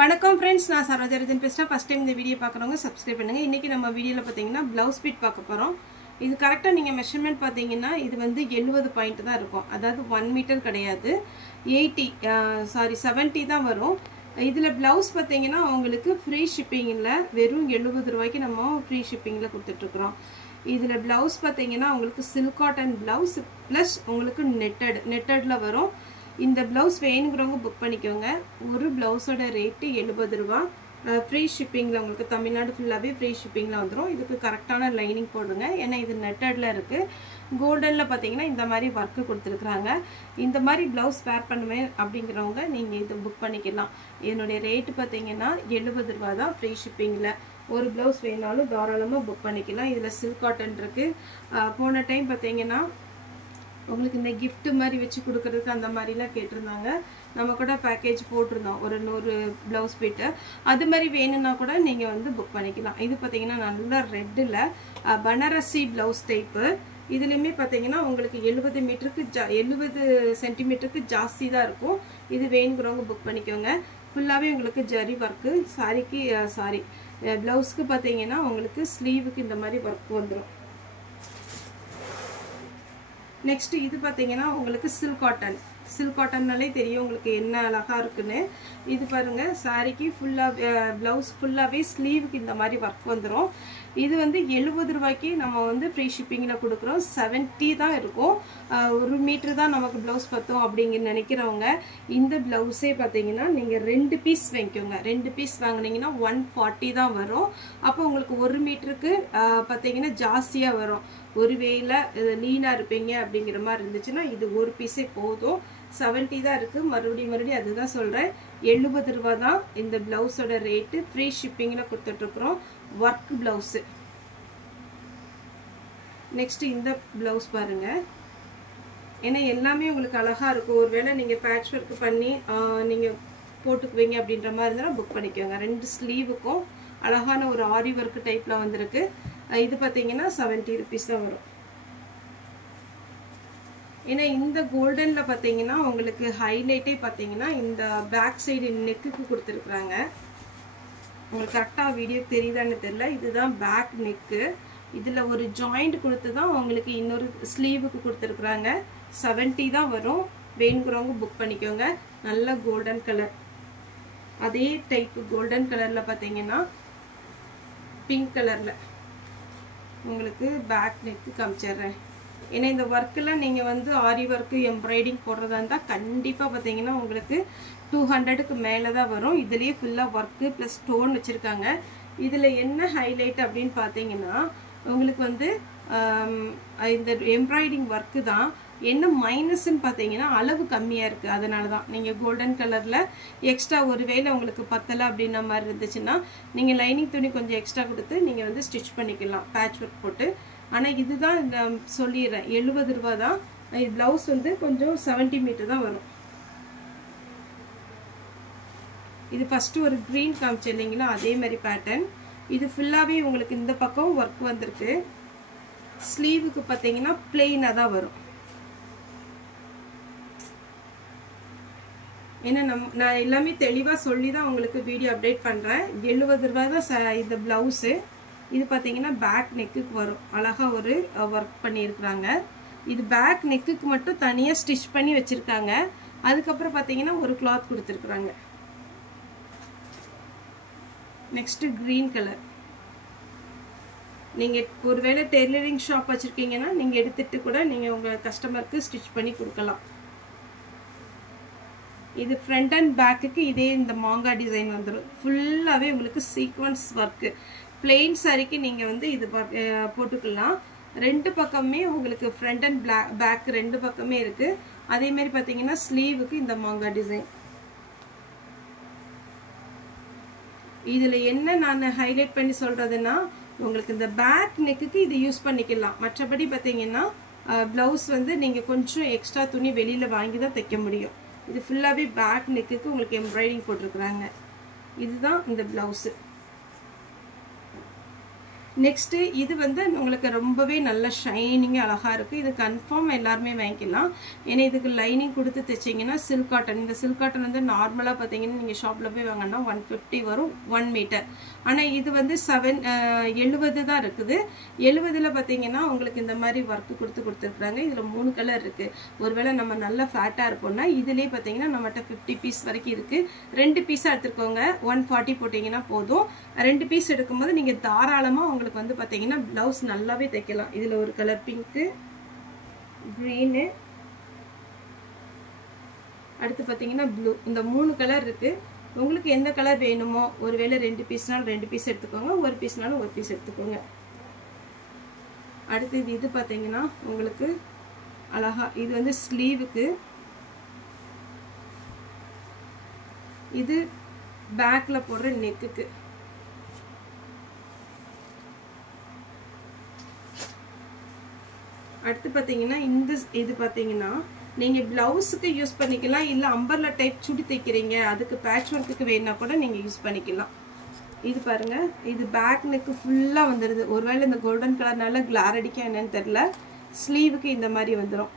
வணக்கம் फ्रेंड्स நான் சரோஜரஜன் பேசுறேன் ஃபர்ஸ்ட் டைம் இந்த வீடியோ பார்க்கறவங்க சப்ஸ்கிரைப் பண்ணுங்க இன்னைக்கு நம்ம வீடியோல பாத்தீங்கன்னா ப்лауஸ் பீட் பார்க்க போறோம் இது கரெக்ட்டா நீங்க மெஷர்மென்ட் பாத்தீங்கன்னா இது வந்து 70 பாயிண்ட் தான் இருக்கும் அதாவது 1 மீட்டர் கிடையாது 70 தான் வரும் இதுல ப்лауஸ் பாத்தீங்கன்னா உங்களுக்கு ஃப்ரீ ஷிப்பிங்ல வெறும் 70 ரூபாய்க்கு நம்ம ஃப்ரீ ஷிப்பிங்ல கொடுத்துட்டு இருக்கோம் இதுல ப்лауஸ் பாத்தீங்கன்னா உங்களுக்கு சில்க் காட்டன் ப்лауஸ் பிளஸ் உங்களுக்கு நெட்டட்ல வரும் இந்த ப்лауஸ் வேணும்ங்கறவங்க புக் பண்ணிக்கோங்க ஒரு ப்лауஸோட ரேட் 70 ரூபாய் ஃப்ரீ ஷிப்பிங்ல உங்களுக்கு தமிழ்நாடு ஃபுல்லாவே ஃப்ரீ ஷிப்பிங்ல வந்துரும் இதுக்கு கரெக்ட்டான லைனிங் போடுங்க ஏன்னா இது நெட்டட்ல இருக்கு கோல்டன்ல பாத்தீங்கன்னா இந்த மாதிரி வர்க் கொடுத்திருக்காங்க இந்த மாதிரி ப்лауஸ் வேர் பண்ணுவேன் அப்படிங்கறவங்க நீங்க இது புக் பண்ணிக்கலாம் இதனுடைய ரேட் பாத்தீங்கன்னா 70 ரூபாய் தான் ஃப்ரீ ஷிப்பிங்ல ஒரு ப்лауஸ் வேணாலும் தாராளமா புக் பண்ணிக்கலாம் இதுல சில்க் காட்டன் இருக்கு போன டைம் பாத்தீங்கன்னா உங்களுக்கு இந்த gift மாதிரி வெச்சு கொடுக்கிறதுக்கு அந்த மாதிரிலாம் கேட்டிருந்தாங்க நம்ம கூட பேக்கேஜ் போட்டுறோம் ஒரு 100 ப்лауஸ் பீட் அது மாதிரி வேணும்னா கூட நீங்க வந்து புக் பண்ணிக்கலாம் இது பாத்தீங்கன்னா நல்ல ரெட்ல பனாரசி ப்лауஸ் டைப் இதுலயுமே பாத்தீங்கன்னா உங்களுக்கு 70 மீட்டருக்கு 70 சென்டிமீட்டருக்கு ஜாஸ்தி தான் இருக்கும் இது வேணும்ங்கறவங்க புக் பண்ணிக்கோங்க ஃபுல்லாவே உங்களுக்கு ஜரி வர்க் சாரிக்கு ப்лауஸ்க்கு பாத்தீங்கன்னா உங்களுக்கு ஸ்லீவுக்கு இந்த மாதிரி வர்க் வந்துரும் Next இது பாத்தீங்கன்னா உங்களுக்கு silk cottonனாலே தெரியும் உங்களுக்கு என்ன அழகா இருக்குன்னு இது பாருங்க சாரிக்கு ஃபுல்லா ப்лауஸ் ஃபுல்லாவே ஸ்லீவுக்கு இந்த மாதிரி வர்க் வந்துரும் இது வந்து 70 ரூபாய்க்கு நம்ம வந்து ஃப்ரீ ஷிப்பிங்ல கொடுக்கிறோம் 70 தான் இருக்கும் 1 மீட்டர் தான் நமக்கு ப்лауஸ் பத்தும் அப்படிங்க நினைக்கிறவங்க இந்த ப்лауஸே பாத்தீங்கன்னா நீங்க 2 பீஸ் வாங்கிக்கோங்க 2 பீஸ் வாங்குனீங்கன்னா 140 தான் வரும் அப்போ உங்களுக்கு 1 மீட்டருக்கு பாத்தீங்கன்னா ஜாஸ்தியா வரும் ஒருவேளை லீனா இருப்பீங்க அப்படிங்கிற மாதிரி இருந்துச்சுன்னா இது ஒரு பீஸே போதும் 70 தான் இருக்கு மறுபடியும் அதுதான் சொல்றேன் 70 ரூபாய் தான் இந்த ப்лауஸோட ரேட் ஃப்ரீ ஷிப்பிங்ல கொடுத்துட்டு இருக்கோம் வர்க் ப்лауஸ் நெக்ஸ்ட் இந்த ப்лауஸ் பாருங்க ஏன்னா எல்லாமே உங்களுக்கு அழகா இருக்கும் ஒருவேளை நீங்க பேட்ச் வர்க் பண்ணி நீங்க போட்டுக்குவீங்க அப்படின்ற மாதிரி இருந்தா புக் பண்ணிக்கோங்க ரெண்டு ஸ்லீவுக்கும் அழகான ஒரு ஆரி வர்க் டைப்ல வந்திருக்கு இது பாத்தீங்கன்னா 70 ரூபாய் தான் வரும் ஏன்னா இந்த கோல்டன்ல பாத்தீங்கன்னா உங்களுக்கு ஹைலைட்டே பாத்தீங்கன்னா இந்த பேக் சைடு நெக்குக்கு கொடுத்திருக்காங்க உங்களுக்கு கரெக்ட்டா வீடியோ தெரியுதான்னு தெரியல இதுதான் பேக் நெக் இதுல ஒரு ஜாயிண்ட் கொடுத்து தான் உங்களுக்கு இன்னொரு ஸ்லீவுக்கு கொடுத்திருக்காங்க 70 தான் வரும் வேணும்ங்கறவங்க புக் பண்ணிக்கோங்க நல்ல கோல்டன் கலர் அதே டைப் கோல்டன் கலர்ல பாத்தீங்கன்னா பிங்க் கலர்ல உங்களுக்கு பேக் நெக் காமிச்சறேன் ஏன்னா இந்த வர்க்ல நீங்க வந்து ஆரி வர்க் எம்ப்ராய்டிங் போடுறதா இருந்தா கண்டிப்பா பாத்தீங்கன்னா உங்களுக்கு 200 க்கு மேல தான் வரும் இதுலயே ஃபுல்லா வர்க் பிளஸ் ஸ்டோன் வச்சிருக்காங்க இதுல என்ன ஹைலைட் அப்படினு பாத்தீங்கன்னா உங்களுக்கு வந்து இந்த எம்ப்ராய்டிங் வர்க் தான் என்ன மைனஸ்னு பாத்தீங்கன்னா அளவு கம்மியா இருக்கு அதனால தான் நீங்க கோல்டன் கலர்ல எக்ஸ்ட்ரா ஒருவேளை உங்களுக்கு பத்தல அப்படின மாதிரி இருந்துச்சுன்னா நீங்க லைனிங் துணி கொஞ்சம் எக்ஸ்ட்ரா கொடுத்து நீங்க வந்து ஸ்டிட்ச் பண்ணிக்கலாம் பேட்ச் வர்க் போட்டு ஆனா இதுதான் சொல்லிறேன் 70 ரூபாய் தான் இந்த ப்лауஸ் வந்து கொஞ்சம் 70 மீட்டர் தான் வரும் இது ஃபர்ஸ்ட் ஒரு green காமிச்சேன்ங்களா அதே மாதிரி பேட்டர்ன் இது ஃபுல்லாவே உங்களுக்கு இந்த பக்கம் வர்க் வந்திருக்கு ஸ்லீவுக்கு பாத்தீங்கன்னா ப்ளைனா தான் வரும் ஏன்னா நான் எல்லாமே தெளிவா சொல்லி தான் உங்களுக்கு வீடியோ அப்டேட் பண்றேன் 70 ரூபாய் தான் இந்த ப்лауஸ் இது பாத்தீங்கன்னா பேக் நெக்குக்கு வரும் அழகா ஒரு வர்க் பண்ணியிருக்காங்க இது பேக் நெக்குக்கு மட்டும் தனியா ஸ்டிட்ச் பண்ணி வச்சிருக்காங்க அதுக்கு அப்புறம் பாத்தீங்கன்னா ஒரு கிளாத் கொடுத்திருக்காங்க நெக்ஸ்ட் green கலர் நீங்க ஒருவேளை டெய்லரிங் ஷாப் வச்சிருக்கீங்கன்னா நீங்க எடுத்துட்டு கூட நீங்க உங்க கஸ்டமருக்கு ஸ்டிட்ச் பண்ணி கொடுக்கலாம் இது ஃப்ரண்ட் அண்ட் பேக்குக்கு இதே இந்த மாங்கா டிசைன் வந்துரும் ஃபுல்லாவே உங்களுக்கு சீக்வென்ஸ் வர்க் plain சாரிக்கு நீங்க வந்து இது போட்டுக்கலாம் ரெண்டு பக்கமே உங்களுக்கு ஃப்ரண்ட் அண்ட் பேக் ரெண்டு பக்கமே இருக்கு அதே மாதிரி பாத்தீங்கன்னா ஸ்லீவுக்கு இந்த மாங்கா டிசைன் இதுல என்ன நான் ஹைலைட் பண்ணி சொல்றதுன்னா உங்களுக்கு இந்த பேக் நெக்குக்கு இது யூஸ் பண்ணிக்கலாம் மற்றபடி பாத்தீங்கன்னா ப்лауஸ் வந்து நீங்க கொஞ்சம் எக்ஸ்ட்ரா துணி வெளியில வாங்கி தான் தைக்க முடியும் இது ஃபுல்லாவே பேக் நெக்குக்கு உங்களுக்கு எம்ப்ராய்டிங் போட்டுருக்காங்க இதுதான் இந்த ப்лауஸ் நெக்ஸ்ட் இது வந்து உங்களுக்கு ரொம்பவே நல்ல ஷைனிங்காக அழகாக இருக்குது. இது கன்ஃபார்ம் எல்லாருமே வாங்கிக்கலாம். ஏன்னா இதுக்கு லைனிங் கொடுத்து தைச்சிங்கன்னா சில்க் காட்டன். இந்த சில்க் காட்டன் வந்து நார்மலாக பார்த்தீங்கன்னா நீங்கள் ஷாப்பில் போய் வாங்கினா 150 வரும் 1 மீட்டர். ஆனால் இது வந்து 70 தான் இருக்குது. 70ல் பார்த்தீங்கன்னா உங்களுக்கு இந்த மாதிரி ஒர்க்கு கொடுத்துருக்குறாங்க. இதில் 3 கலர் இருக்குது. ஒருவேளை நம்ம நல்லா ஃபேட்டாக இருப்போம்னா இதுலேயே பார்த்தீங்கன்னா நம்மகிட்ட 50 பீஸ் வரைக்கும் இருக்குது. 2 பீஸாக எடுத்துக்கோங்க. 140 போட்டிங்கன்னா போதும். 2 பீஸ் எடுக்கும்போது நீங்கள் தாராளமாக உங்களுக்கு வந்து பார்த்தீங்கன்னா ப்ளவுஸ் நல்லாவே தைக்கலாம். இதில் ஒரு கலர் பிங்க்கு, க்ரீனு, அடுத்து பார்த்தீங்கன்னா ப்ளூ. இந்த 3 கலர் இருக்குது. உங்களுக்கு எந்த கலர் வேணுமோ, ஒருவேளை 2 பீஸ்னாலும் 2 பீஸ் எடுத்துக்கோங்க, 1 பீஸ்னாலும் 1 பீஸ் எடுத்துக்கோங்க. அடுத்து இது பார்த்தீங்கன்னா உங்களுக்கு அழகா இது வந்து ஸ்லீவுக்கு, இது பேக்கில் போடுற நெக்குக்கு. அடுத்து பார்த்தீங்கன்னா இது பார்த்தீங்கன்னா நீங்கள் ப்ளவுஸுக்கு யூஸ் பண்ணிக்கலாம். இல்லை அம்பர்லா டைப் சுடி தைக்கிறீங்க, அதுக்கு பேட்ச் ஒர்க்குக்கு வேணா கூட நீங்கள் யூஸ் பண்ணிக்கலாம். இது பாருங்கள், இது பேக் நெக்கு ஃபுல்லாக வந்துடுது. ஒருவேளை இந்த கோல்டன் கலர்னால கிளார் அடிக்க என்னன்னு தெரில. ஸ்லீவுக்கு இந்த மாதிரி வந்துடும்.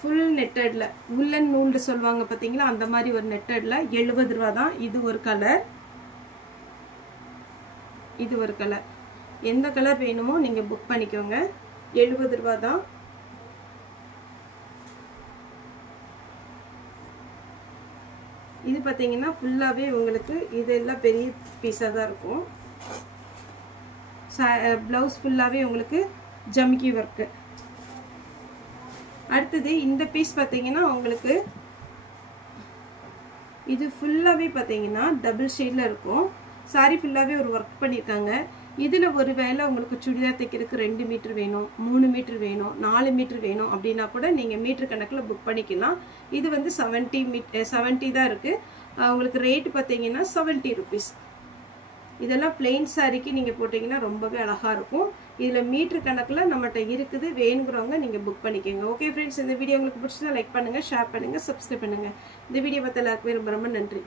ஃபுல் நெட்டடில் உள்ளன் நூல் சொல்லுவாங்க பார்த்தீங்களா, அந்த மாதிரி ஒரு நெட்டடில் 70 ரூபா தான். இது ஒரு கலர், இது ஒரு கலர். எந்த கலர் வேணுமோ நீங்கள் புக் பண்ணிக்கோங்க. 70 ரூபா தான். இது பார்த்தீங்கன்னா ஃபுல்லாகவே உங்களுக்கு இதெல்லாம் பெரிய பீஸாக தான் இருக்கும். ப்ளவுஸ் ஃபுல்லாகவே உங்களுக்கு ஜமிக்கி ஒர்க்கு. அடுத்தது இந்த பீஸ் பார்த்தீங்கன்னா உங்களுக்கு இது ஃபுல்லாகவே பார்த்தீங்கன்னா டபுள் ஷேடில் இருக்கும். சாரி ஃபுல்லாகவே ஒரு ஒர்க் பண்ணியிருக்காங்க. இதில் ஒரு வேளை உங்களுக்கு சுடிதார் தைக்கிறதுக்கு 2 மீட்டர் வேணும், 3 மீட்டர் வேணும், 4 மீட்டர் வேணும் அப்படின்னா கூட நீங்கள் மீட்டர் கணக்கில் புக் பண்ணிக்கலாம். இது வந்து 70 தான் இருக்குது. உங்களுக்கு ரேட்டு பார்த்தீங்கன்னா 70 ருபீஸ். இதெல்லாம் பிளெயின் சாரிக்கு நீங்கள் போட்டிங்கன்னா ரொம்பவே அழகாக இருக்கும். இதில் மீட்டர் கணக்கில் நம்மகிட்ட இருக்குது. வேணுங்கிறவங்க நீங்கள் புக் பண்ணிக்கோங்க. ஓகே ஃப்ரெண்ட்ஸ், இந்த வீடியோ உங்களுக்கு பிடிச்சதா லைக் பண்ணுங்கள், ஷேர் பண்ணுங்கள், சப்ஸ்கிரைப் பண்ணுங்கள். இந்த வீடியோ பார்த்த எல்லாருக்குமே ரொம்ப ரொம்ப நன்றி.